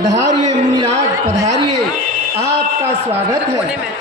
पधारिए मुनिराज, पधारिए, आपका स्वागत है।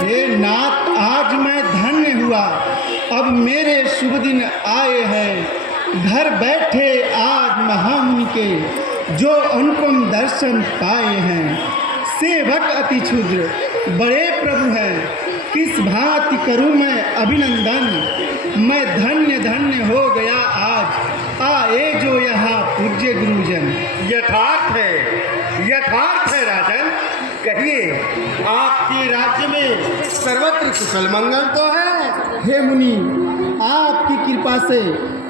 हे नाथ, आज मैं धन्य हुआ, अब मेरे शुभ दिन आए हैं। घर बैठे आज महामुनि के जो अनुपम दर्शन पाए हैं। सेवक अति क्षुद्र बड़े प्रभु हैं, किस भांति करूं मैं अभिनंदन। मैं धन्य धन्य हो गया आज, आए जो यहाँ पूज्य गुरुजन। यथार्थ है राजन। कहिए, आपके राज्य में सर्वत्र कुशल मंगल तो है? हे मुनि, आपकी कृपा से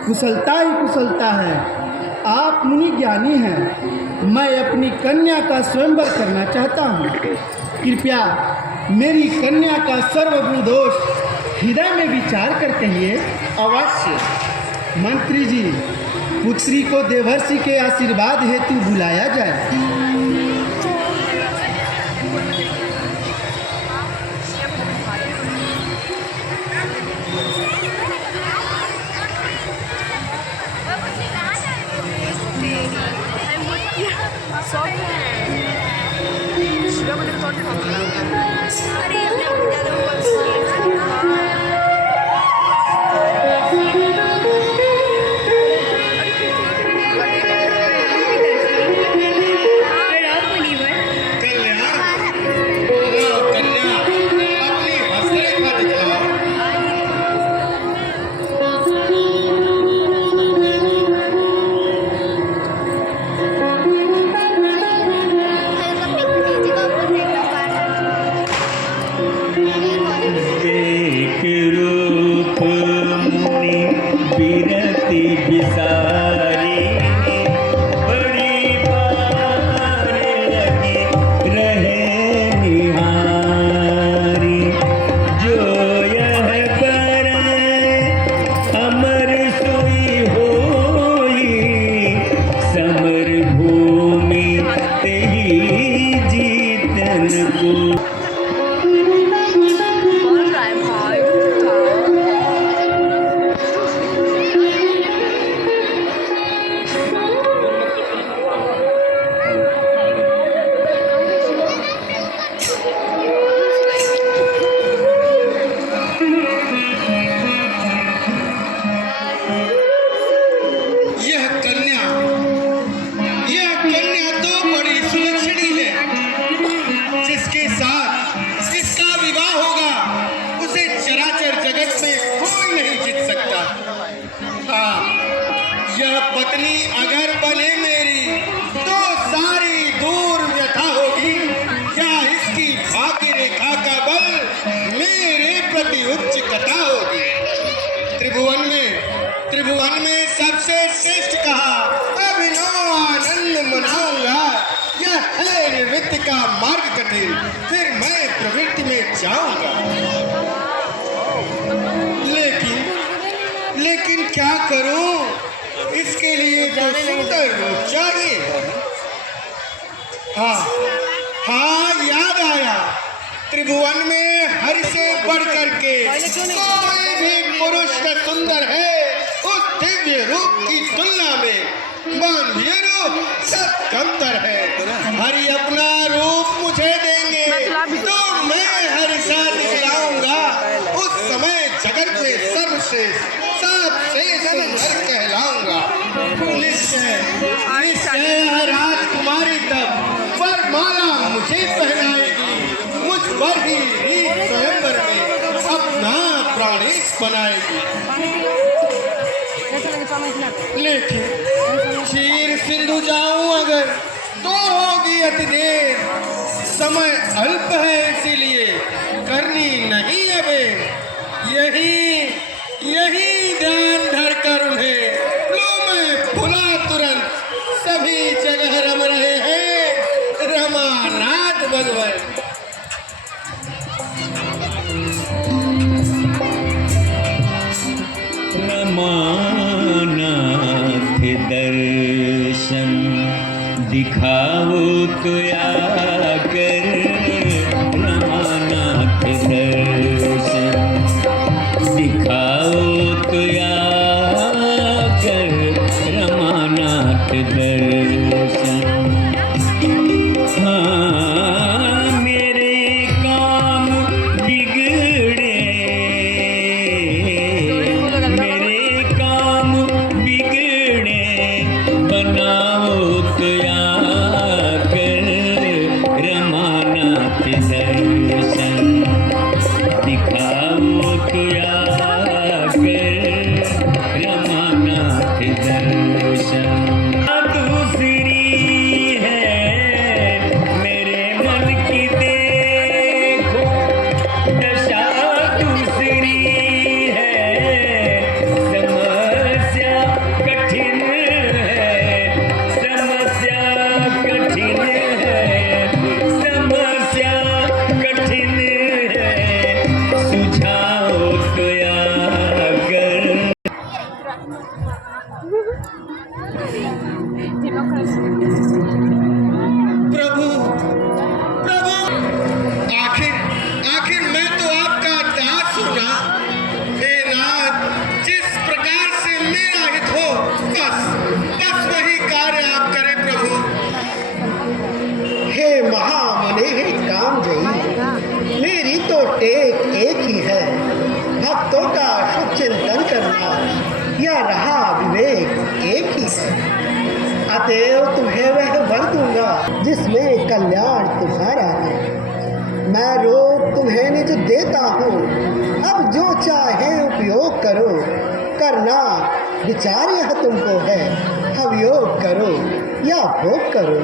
कुशलता ही कुशलता है। आप मुनि ज्ञानी हैं। मैं अपनी कन्या का स्वयंवर करना चाहता हूँ। कृपया मेरी कन्या का सर्वगुण दोष हृदय में विचार कर कहिए। अवश्य। मंत्री जी, पुत्री को देवर्षि के आशीर्वाद हेतु बुलाया जाए। पत्नी अगर बने मेरी तो सारी दूर व्यथा होगी। क्या इसकी भाग्य रेखा का बल मेरे प्रति उच्च कथा होगी। त्रिभुवन में सबसे श्रेष्ठ कहा अभिनव आनंद मनाऊंगा। यह है निवृत्ति का मार्ग कठिन, फिर मैं प्रवृत्ति में जाऊंगा। लेकिन क्या करूं, इसके लिए तो सुंदर रूप चाहिए। हाँ याद आया, त्रिभुवन में हरि से बढ़ करके कोई भी पुरुष में सुंदर है। उस दिव्य रूप की तुलना में मानवीय रूप सब कमतर है। हरि अपना रूप मुझे देंगे तो मैं हरि सा दिखलाऊंगा। उस समय जगत में सर्वश्रेष्ठ सबसे सुंदर कहलाऊंगा। निश्चय राजकुमारी तब वरमाला मुझे पहनाएगी, मुझ पर ही रानी बनाएगी। लेकिन क्षीर सिंधु जाऊं अगर तो होगी अति देर, समय अल्प है इसीलिए करनी नहीं अबे। यही ध्यान धर कर उन्हें लो मैं भुला तुरंत, सभी जगह रम रहे हैं रमानाथ भगवत। रमानाथ दर्शन दिखाओ तो आकर, रमानाथ दर्शन दिखाओ तो आकर, रमानाथ दर्शन। हाँ मेरे काम बिगड़े, मेरे काम बिगड़े, बनाओ तो आकर, रमानाथ दर्शन दिखाओ तो आकर, रमानाथ दर्शन। दूसरी है मेरे मन की देखो दशा, दूसरी है समस्या कठिन है, समस्या कठिन है, समस्या कठिन है, सुझाओ तो आकर। प्रभु प्रभु, आखिर मैं तो आपका दास हूं ना। हे नाथ, जिस प्रकार से मेरा हित हो बस वही कार्य आप करें प्रभु। हे महामने हे कामजयी, मेरी तो टेक एक ही है, भक्तों का शुभ चिंतन करना, यह रहा विवेक एक ही है। अतएव तुम्हें वह वर दूंगा जिसमें कल्याण तुम्हारा है। मैं रोज तुम्हें निज देता हूँ, अब जो चाहे उपयोग करो, करना विचार यह तुमको है, अब योग करो या भोग करो।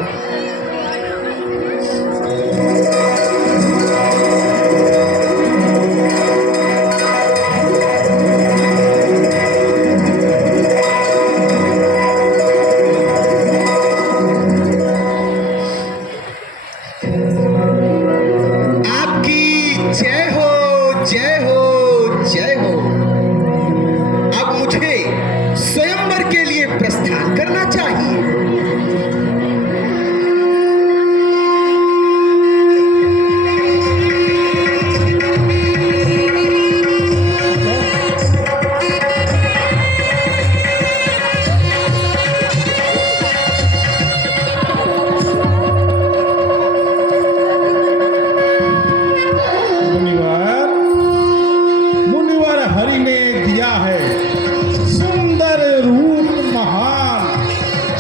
जय हो जय हो जय हो। अब मुझे स्वयंवर के लिए प्रस्थान करना चाहिए।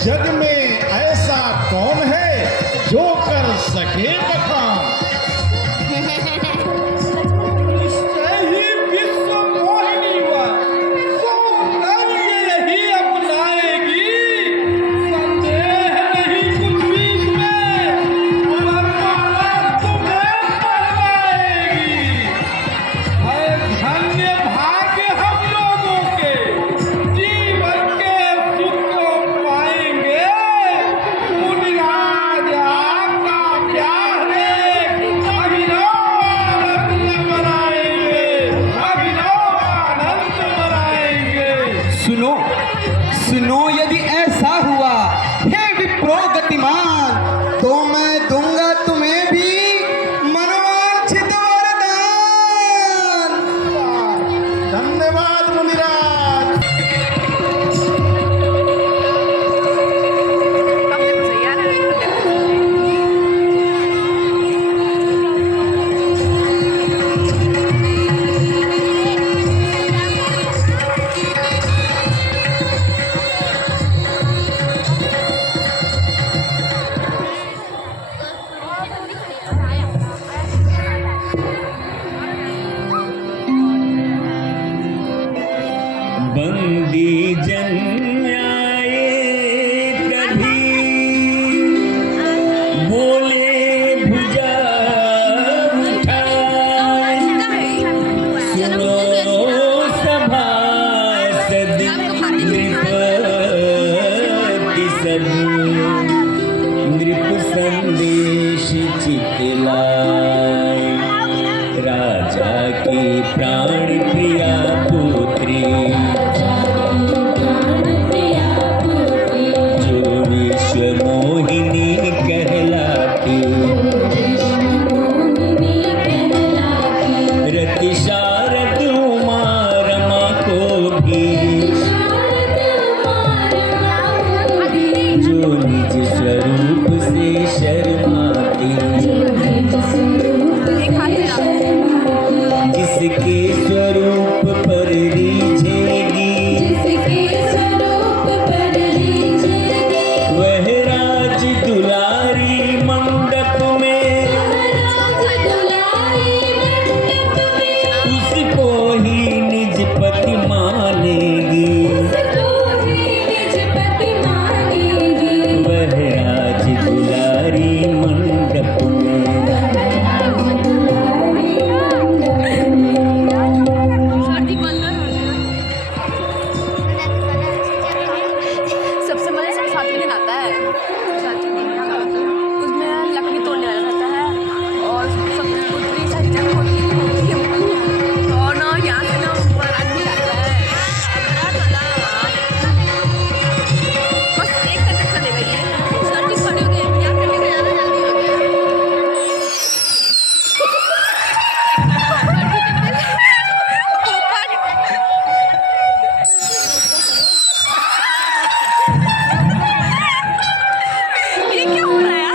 जग में ऐसा कौन है जो कर सके बखान। निश्चय ही विश्व मोहिनी वर सौंदर्य यही अपनाएगी, संदेह नहीं कुछ भी इसमें, वरमाला तुम्हें पहनाएगी। है धन्य भाग्य हम लोगों के, जीवन के सुख को पाएंगे। मुनिराज आपका प्यार नृप संदेश चितलाए, राजा की प्राण प्रिया पुत्री, जो विश्व मोहिनी कहलाती, रति शारद उमा रमा को भी, जो निज स्वरूप से शर्माती, जिसके स्वरूप पर रीझेगी, वह राज दुलारी मंडप में, उसको ही निज पति मानेगी, वह राज दुलारी मंडप में। सबसे मजा सातवें दिन आता है। उसमें लकड़ी तोड़ने वाला रहता है और सब दूसरी सारी जगह होती है और ना यहाँ से ना ऊपर आदमी आता है। बस एक तक चलेगा ये सर्दी खड़ी हो गई यहाँ करने का ज़्यादा जल्दी हो गया। ये क्या हो रहा है यार?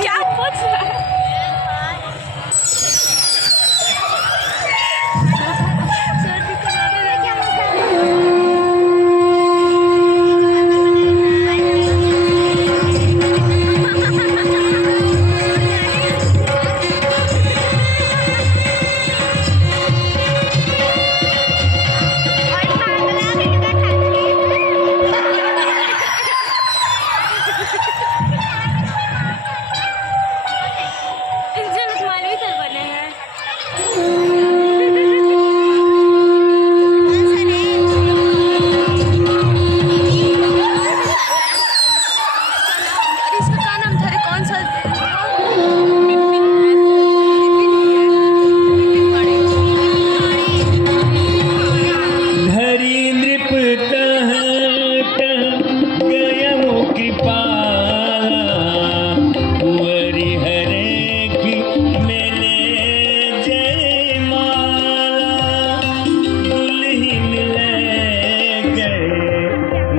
क्या पूछ रहा है? सर्दी को ज़्यादा लगा। इनसे रुमाल भी सर बने हैं। अरे इसका क्या नाम था रे? कौन सा? धरी नृप तह गय कृपाला, कुंवरी हरे की मैंने जय माला, दुल्हन ले गए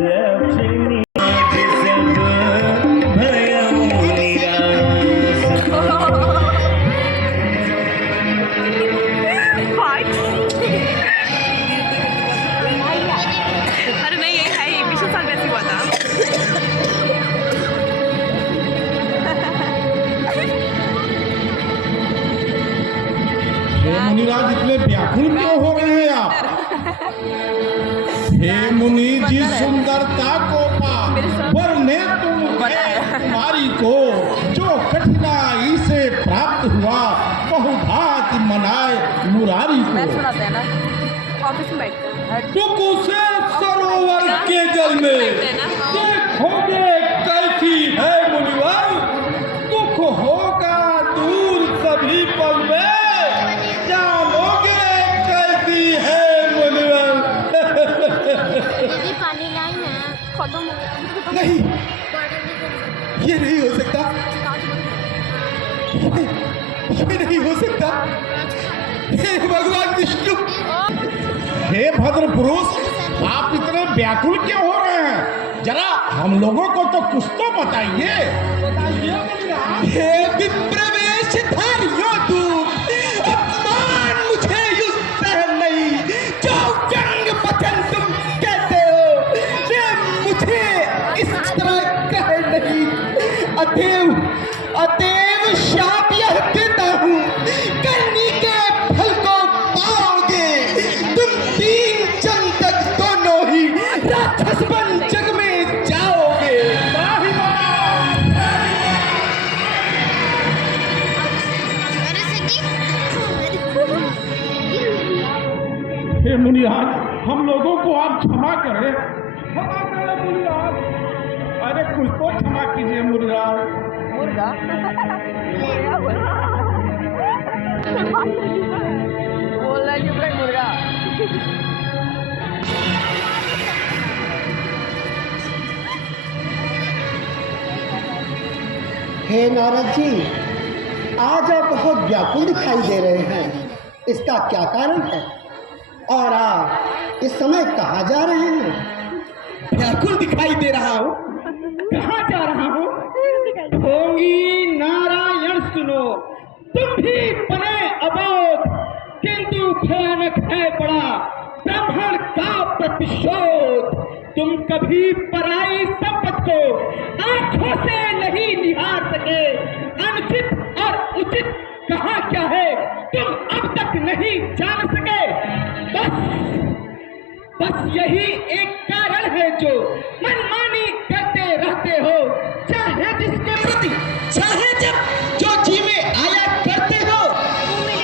लक्ष्मी सब भयउ निराश। अरे नहीं ये है ही पिछले साल वैसे हुआ था। हे मुनिराज इतने व्याकुल क्यों हो रहे हैं आप? हे मुनि जी सुंदरता को पा वरने तुम कुमारी को, जो कठिनाई से प्राप्त हुआ बहुभांति मनाए मुरारी मैं को। सुनाते हैं ना ऑफिस में बैठते हैं। दुख से सरोवर के जल में देखोगे कैसी है मुनिवर, दुख होगा दूर सभी पल में, जानोगे कैसी है मुनिवर। दीदी पानी लाई है। खत्म हो गया। नहीं, बॉर्डर भी कर ये नहीं हो सकता, ये नहीं हो सकता। हे भगवान विष्णु, हे भद्र पुरुष, आप इतने व्याकुल क्यों हो रहे हैं? जरा हम लोगों को तो कुछ तो बताइए। हे विप्रवेशधारियों दूत, अपमान मुझे यूं सहन नहीं। जो व्यंग वचन तुम कहते हो, ये मुझे इस तरह कहे नहीं। अतएव अतएव शाप यह देता हूँ, करनी के फल को पाओगे तुम। 3 जन्म तक दोनों ही राक्षस बन जग में मुनिराज, हम लोगों को आप क्षमा करें, क्षमा करें मुनिराज। अरे कुछ तो क्षमा कीजिए मुनिराज। मुर्गा मुर्गा बोल रहा है कि भाई मुर्गा। हे नारद जी, आज आप बहुत व्याकुल दिखाई दे रहे हैं, इसका क्या कारण है? और आप इस समय कहाँ जा रहे हैं? व्याकुल दिखाई दे रहा हूँ। कहाँ जा रहा हूँ? ढोंगी नारायण सुनो, तुम भी बने अबोध, किंतु भयानक है बड़ा ब्राह्मण का प्रतिशोध। तुम कभी पराई संपत्ति को आंखों से नहीं निहार सके, अनुचित और उचित कहाँ क्या है तुम अब तक नहीं जान सके। बस यही एक कारण है जो मनमानी करते रहते हो, चाहे जिसके प्रति, चाहे जब जो जी में आया करते हो।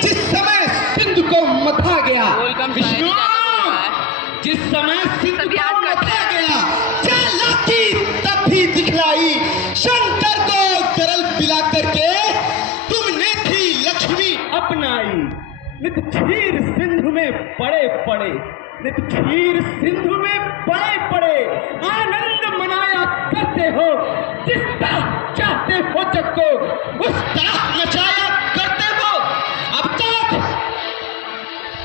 जिस समय सिंधु को मथा गया विष्णु, जिस समय सिंधु को मथा गया चालाकी तब भी दिखलाई, शंकर को तरल पिला करके तुमने थी लक्ष्मी अपनाई। नित क्षीर सिंधु में पड़े पड़े, नित क्षीर सिंधु में पड़े पड़े आनंद मनाया करते हो। जिस तरह चाहते हो जग को उस तरह नचाया करते हो।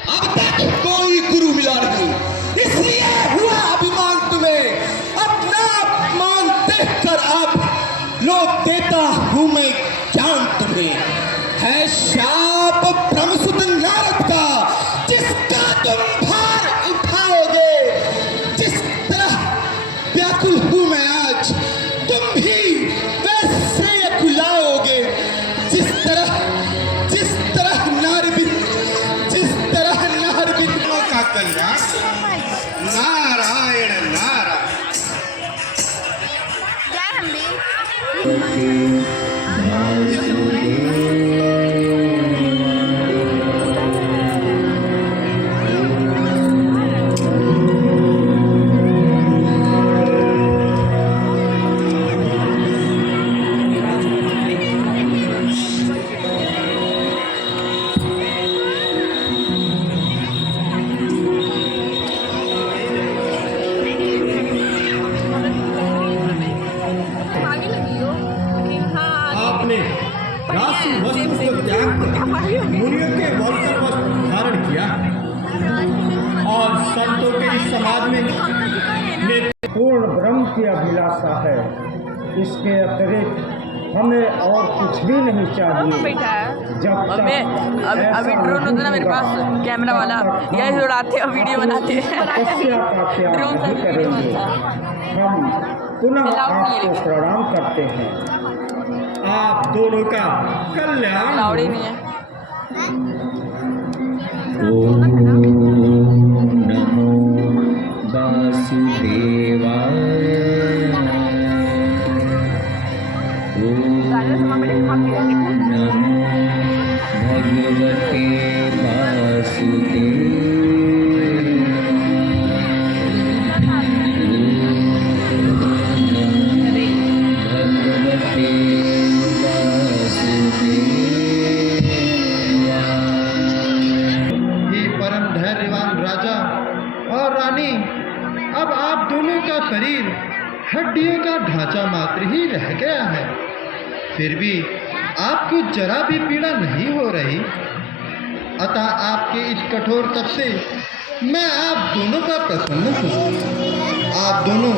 अब तक कोई गुरु मिला नहीं, इसलिए हुआ अभिमान तुम्हें। अपना अपमान देखकर अब लोग देता हूं मैं ज्ञान तुम्हें। है शाप ब्रह्मसुत नारद का, जिसका तुम भार उठाओगे। जिस तरह व्याकुल हूं मैं आज, तुम भी वैसे कुलाओगे। जिस तरह नारबिंद का कल्याण नारायण नारायण। जय हम भी आगे लगी हो। हाँ आपने राशि वस्तु को त्याग कर मुनियों के वस्त्र को धारण किया और संतों के इस समाज में पूर्ण ब्रह्म की अभिलाषा है। इसके अतिरिक्त हमें और कुछ भी नहीं चाहिए। बैठा है जब और तक मैं अभी ड्रोन होता ना मेरे पास कैमरा वाला, यही उड़ाते और वीडियो बनाते हैं। तपस्या का त्याग ड्रोन से नहीं वीडियो करेंगे। बनता है। हम पुनः अलाउड नहीं है आपको लेकिन। प्रणाम करते हैं। आप दोनों का कल्याण लाउड ही नहीं है। नमो वासुदेवाय। नमो भगवते वासुदेवाय। भगवते हे परम धैर्यवान राजा और रानी, अब आप दोनों का शरीर हड्डियों का ढांचा मात्र ही रह गया है, फिर भी आपको जरा भी पीड़ा नहीं हो रही। अतः आपके इस कठोर तप से मैं आप दोनों का प्रसन्न हूँ। आप दोनों